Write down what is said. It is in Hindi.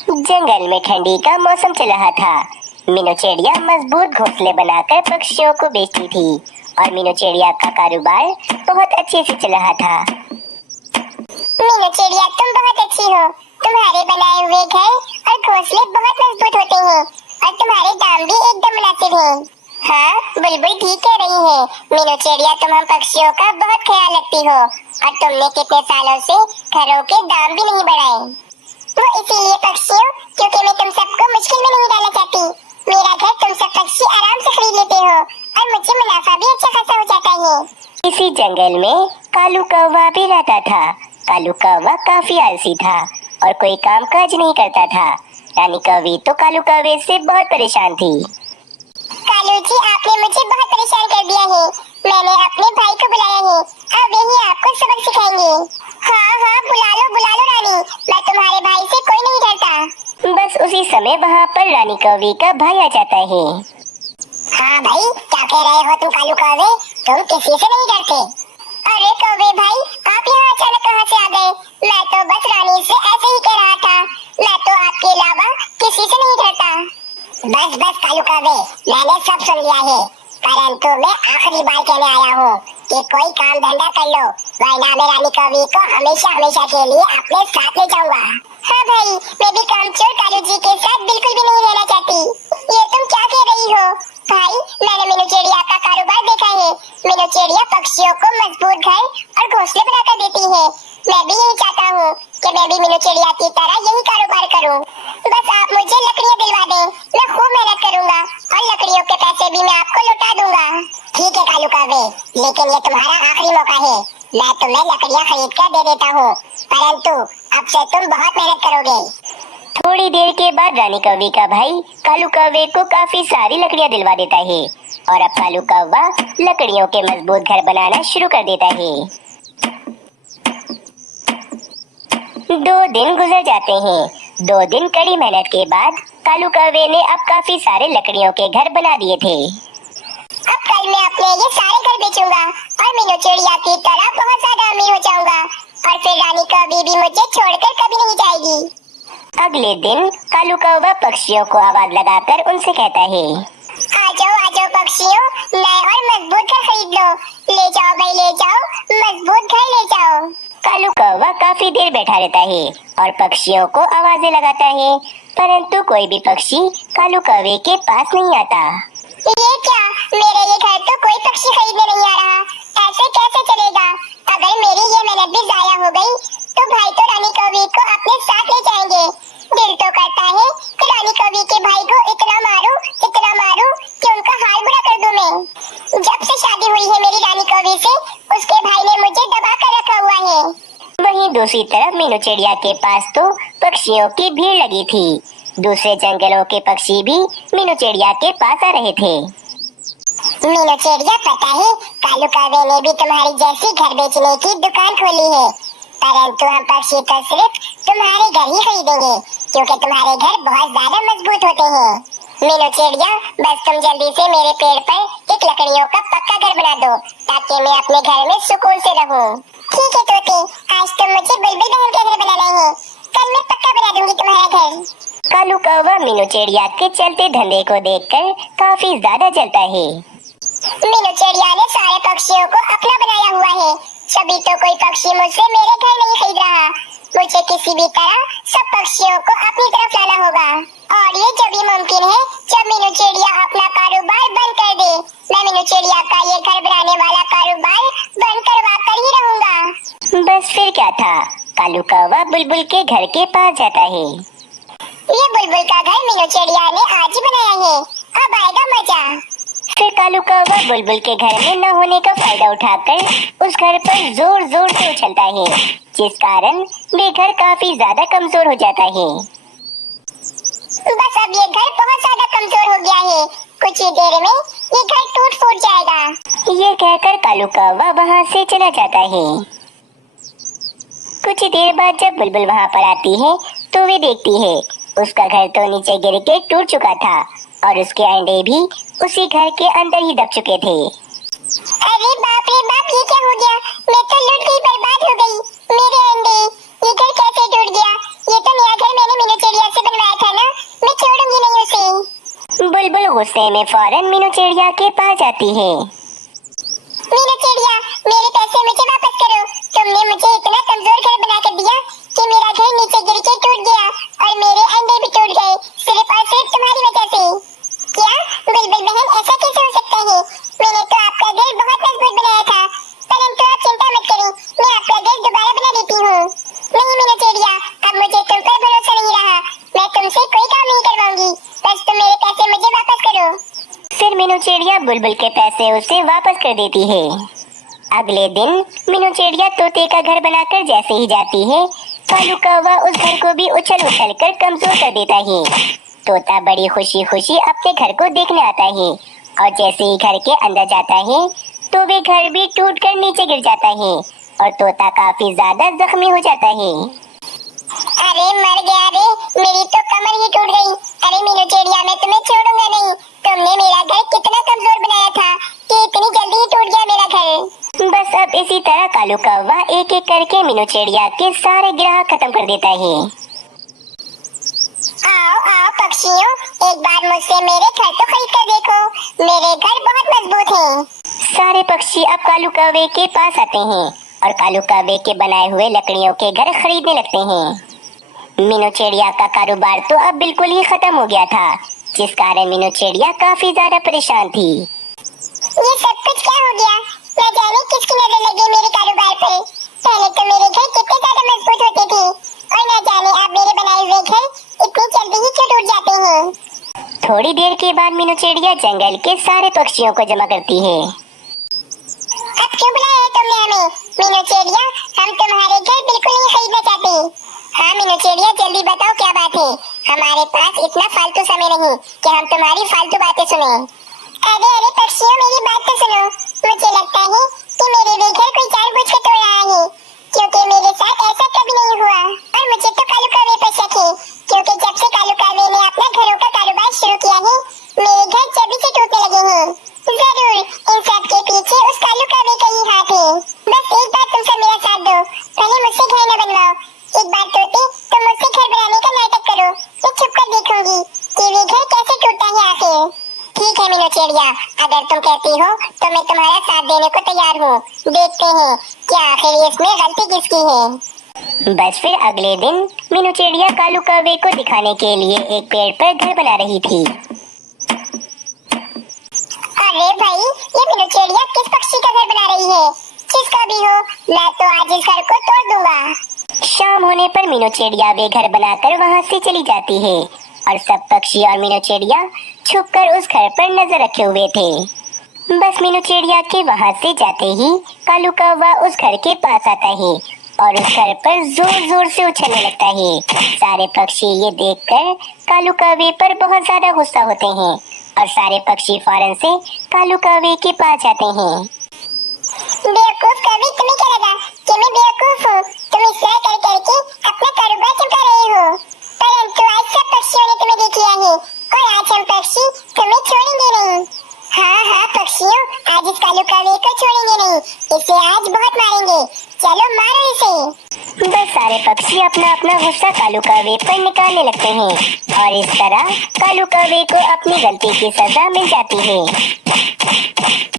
जंगल में ठंडी का मौसम चल रहा था। मीनू चिड़िया मजबूत घोंसले बनाकर पक्षियों को बेचती थी और मीनू चिड़िया का कारोबार बहुत अच्छे से चल रहा था। मीनू चिड़िया, तुम बहुत अच्छी हो। तुम्हारे बनाए हुए घर और घोंसले बहुत मजबूत होते हैं और तुम्हारे दाम भी एकदम मुनासिब हैं। हाँ, बुलबुल ठीक कह रही है। मीनू चिड़िया, तुम हम पक्षियों का बहुत ख्याल रखती हो और तुमने कितने सालों से घरों के दाम भी नहीं बढ़ाए। वो इसीलिए पक्षियों, क्योंकि मैं तुम सबको मुश्किल में नहीं डालना चाहती। मेरा घर तुम सब पक्षी आराम से खरीद लेते हो और मुझे मुनाफा भी अच्छा खासा हो जाता है। इसी जंगल में कालू कौवा भी रहता था। कालू कौवा काफी आलसी था और कोई काम काज नहीं करता था। रानी कौवी तो कालू कौवे से बहुत परेशान थी। कालू जी, आपने मुझे बहुत परेशान कर दिया है। मैंने अपने भाई को बुलाया है, अब यही आपको सबक सिखाएंगे। हाँ, बुला लो रानी, मैं तुम्हारे भाई से कोई नहीं डरता। बस उसी समय वहाँ पर रानी कौवी का भाई आ जाता है। हाँ भाई, क्या कह रहे हो तुम कालू कौवे? तुम किसी से नहीं डरते? अरे कौवे भाई, आप यहाँ अचानक कहाँ से आ गए? मैं तो बस रानी से ऐसे ही कह रहा था। मैं तो आपके अलावा किसी से नहीं डरता। बस कालू कौवे, मैंने सब सुन लिया है, परंतु मैं आखिरी बार कहने आया हूँ कि कोई काम धंधा कर लो, वरना मैं रानी कौवी को हमेशा के लिए अपने साथ ले जाऊंगा। हाँ भाई, मैं भी कामचोर कालू जी के साथ बिल्कुल भी नहीं रहना चाहती। ये तुम क्या कह रही हो? भाई, मैंने मीनू चिड़िया का कारोबार देखा है। मीनू चिड़िया पक्षियों को मजबूत घर और घोंसले बनाकर देती है। मैं भी यही चाहता हूँ कि मैं भी मीनू चिड़िया की तरह यही कारोबार करूँ। बस आप मुझे लकड़ियाँ दिलवा दें, मैं खूब मेहनत करूँगा और लकड़ियों के पैसे भी मैं आपको लौटा दूंगा। ठीक है कालू कौवे, लेकिन ये तुम्हारा आखिरी मौका है। मैं तुम्हें लकड़ियाँ खरीद कर दे देता हूँ, परंतु अब से तुम बहुत मेहनत करोगे। थोड़ी देर के बाद रानी कौवी का भाई कालू कौवे को काफी सारी लकड़ियाँ दिलवा देता है और अब कालू कौवा लकड़ियों के मजबूत घर बनाना शुरू कर देता है। 2 दिन गुजर जाते हैं। 2 दिन कड़ी मेहनत के बाद कालू कौवे ने अब काफी सारे लकड़ियों के घर बना दिए थे। अब कल मैं अपने ये सारे घर बेचूंगा और मीनू चिड़िया की तरह बहुत ज्यादा अमीर हो जाऊंगा और फिर रानी कभी भी मुझे छोड़कर कभी नहीं जाएगी। अगले दिन कालू कौवा पक्षियों को आवाज लगाकर उनसे कहता है, आ जाओ पक्षियों, नए और मजबूत घर खरीद लो। ले जाओ भाई, ले जाओ, मजबूत घर ले जाओ। कालू कौवा काफी देर बैठा रहता है और पक्षियों को आवाजें लगाता है, परंतु कोई भी पक्षी कालू कौवे के पास नहीं आता। ये क्या, मेरे ये घर तो कोई पक्षी खरीदने नहीं आ रहा। ऐसे कैसे चलेगा? अगर मेरी ये मेहनत भी जाया हो गई तो भाई तो रानी कौवी को अपने साथ ले जाएंगे। दिल तो करता है कि रानी कौवी के भाई को इतना मारूं कि उनका हाल बुरा कर दूं मैं। जब से शादी हुई है मेरी रानी कौवी से, उसके भाई ने मुझे दबा कर रखा हुआ है। वहीं दूसरी तरफ मीनू चिड़िया के पास तो पक्षियों की भीड़ लगी थी। दूसरे जंगलों के पक्षी भी मीनू चिड़िया के पास आ रहे थे। मीनू चिड़िया, पता है कालू कौवे ने भी तुम्हारी जैसी घर बेचने की दुकान खोली है, परंतु हम पक्षी तो सिर्फ तुम्हारे घर ही खरीदेंगे क्योंकि तुम्हारे घर बहुत ज्यादा मजबूत होते हैं। मीनू चिड़िया, बस तुम जल्दी से मेरे पेड़ पर एक लकड़ियों का पक्का घर बना दो ताकि मैं अपने घर में सुकून से रहूं। ठीक है तोते, आज तुम मुझे बुलबुल बहन का घर बनाना है, कल मैं पक्का बना दूंगी तुम्हारा घर। कालू कौवा मीनू चिड़िया के चलते धंधे को देखकर काफी ज्यादा जलता है। मीनू चिड़िया ने सारे पक्षियों को अपना बनाया हुआ है, सभी तो कोई पक्षी मुझसे मेरे घर नहीं खरीद रहा। मुझे किसी भी तरह सब पक्षियों को अपनी तरफ लाना होगा और ये जब भी मुमकिन है जब मीनू चिड़िया अपना कारोबार बंद कर दे। मैं मीनू चिड़िया का ये घर बनाने वाला कारोबार बंद करवा कर ही रहूंगा। बस फिर क्या था, कालू कौवा बुलबुल के घर के पास जाता है। ये बुलबुल का घर मीनू चिड़िया ने आज ही बनाया है, अब आएगा मजा। फिर कालू कौवा बुलबुल के घर में न होने का फायदा उठाकर उस घर पर जोर जोर से उछलता है, जिस कारण वे घर काफी ज्यादा कमजोर हो जाता है। बस अब ये घर बहुत ज्यादा कमजोर हो गया है, कुछ ही देर में ये घर टूट फूट जाएगा। ये कहकर कालू कौवा वहाँ से चला जाता है। कुछ ही देर बाद जब बुलबुल वहाँ पर आती है तो वे देखती है उसका घर तो नीचे गिर के टूट चुका था और उसके अंडे भी उसी घर के अंदर ही दब चुके थे। अरे बाप रे बाप, ये क्या हो गया? मैं तो लुट गई, बर्बाद हो गई। मेरे अंडे, ये घर कैसे टूट गया? ये तो नया घर मैंने मीनू चिड़िया से गुस्से में फौरन मीनू चिड़िया के पास जाती है। मीनू चिड़िया, मेरे पैसे मुझे वापस करो। तुमने मुझे इतना कमजोर घर बना कर दिया कि मेरा घर नीचे गिर के टूट गया और मेरे अंडे भी टूट गए, सिर्फ और सिर्फ तुम्हारी वजह से। क्या बुलबुल बहन, ऐसा कैसे हो सकता है? मैंने तो आपका घर बहुत मजबूत बनाया था, परंतु आप चिंता मत करें, मैं आपका घर दोबारा बना देती हूँ। नहीं मीनू चिड़िया, अब मुझे तुम पर भरोसा नहीं रहा, मैं तुमसे कोई काम नहीं करवाऊंगी, बस तुम मेरे पैसे मुझे वापस करो। फिर मीनू चिड़िया बुलबुल के पैसे उसे वापस कर देती है। अगले दिन मीनू चिड़िया तोते का घर बनाकर जैसे ही जाती है, कालू कौवा उस घर को भी उछल उछल कर कमजोर कर देता है। तोता बड़ी खुशी खुशी अपने घर को देखने आता है और जैसे ही घर के अंदर जाता है तो वे घर भी टूट कर नीचे गिर जाता है और तोता काफी ज्यादा जख्मी हो जाता है। अरे मर गया रे, मेरी तो कमर ही टूट गई। अरे मीनू चिड़िया, मैं तुम्हें छोड़ूंगा नहीं। तुमने मेरा घर कितना कमजोर बनाया था कि इतनी जल्दी ही टूट गया मेरा घर। बस अब इसी तरह कालू कौवा एक एक करके मीनू चिड़िया के सारे ग्राहक खत्म कर देता है। आओ आओ पक्षियों, एक बार मुझसे मेरे घर तो खरीद कर देखो, मेरे घर बहुत मजबूत हैं। सारे पक्षी अब कालू कौवे के पास आते हैं और कालू कौवे के बनाए हुए लकड़ियों के घर खरीदने लगते हैं। मीनू चिड़िया का कारोबार तो अब बिल्कुल ही खत्म हो गया था, जिस कारण मीनू चिड़िया काफी ज्यादा परेशान थी। ये सब कुछ क्या हो गया? न जाने किसकी नजर लगी मेरे कारोबार पर। पहले तो मेरे घर कितने ज्यादा मजबूत होते थे और न जाने अब मेरे बनाए हुए घर इतनी जल्दी ही क्यों टूट जाते हैं। थोड़ी देर के बाद मीनू चिड़िया जंगल के सारे पक्षियों को जमा करती है। अब क्यों बुलाया है तुमने हमें? मीनू चिड़िया, हम तुम्हारे घर बिल्कुल नहीं खरीदना चाहते। हाँ मीनू चिड़िया, जल्दी बताओ क्या बात है। हमारे पास इतना फालतू समय नहीं कि हम तुम्हारी फालतू बातें सुने। अरे अरे पक्षियों, मेरी बात तो सुनो। मुझे लगता है कि मेरे भी घर कोई जानबूझ के तोड़ रहा है, क्योंकि मेरे साथ ऐसा कभी नहीं हुआ। और मुझे तो कालू कौवे पर शक है, क्योंकि जब से कालू कौवे ने अपना घरों का कारोबार शुरू किया है, मेरे घर जभी से टूटने लगे हैं। जरूर इन सब के पीछे उस कालू कौवे का ही हाथ है। बस एक बार तुम सब मेरा साथ दो, पहले मुझसे घर न बनवाओ। एक बार तोते, तुम मुझसे घर बनाने का नाटक करो, मैं छुप कर देखूंगी कि वे घर कैसे टूटता है आखिर। ठीक है मीनू चिड़िया, अगर तुम कहती हो तो मैं तुम्हारा साथ देने को तैयार हूँ। देखते हैं कि आखिर इसमें गलती किसकी है। बस फिर अगले दिन मीनू चिड़िया कालू कौवे को दिखाने के लिए एक पेड़ पर घर बना रही थी। अरे भाई, ये मीनू चिड़िया किस पक्षी का घर बना रही है? जिसका भी हो, मैं तो आज इस घर को तोड़ दूंगा। शाम होने पर मीनू चिड़िया वे घर बनाकर वहाँ से चली जाती है और सब पक्षी और मीनू चिड़िया छुपकर उस घर पर नजर रखे हुए थे। बस मीनू चिड़िया के वहाँ से जाते ही कालू कौवा उस घर के पास आता है और उस घर पर जोर जोर से उछलने लगता है। सारे पक्षी ये देखकर कालू कौवे पर बहुत ज्यादा गुस्सा होते हैं और सारे पक्षी फौरन से कालू कौवे के पास जाते हैं। बेवकूफ कौवे, तुम्हें क्या लगा कि मैं बेवकूफ हूँ? तुम इस तरह कर करके अपना कारोबार चमका रहे हो, परंतु आज सब पक्षियों ने तुम्हें देख लिया है और आज हम पक्षी तुम्हें छोड़ेंगे नहीं। हाँ हाँ पक्षियों, आज इस कालू कौवे को छोड़ेंगे नहीं, इसे आज बहुत मारेंगे। चलो मारो इसे। बस सारे पक्षी अपना अपना गुस्सा कालू कौवे पर निकालने लगते हैं और इस तरह कालू कौवे को अपनी गलती की सजा मिल जाती है।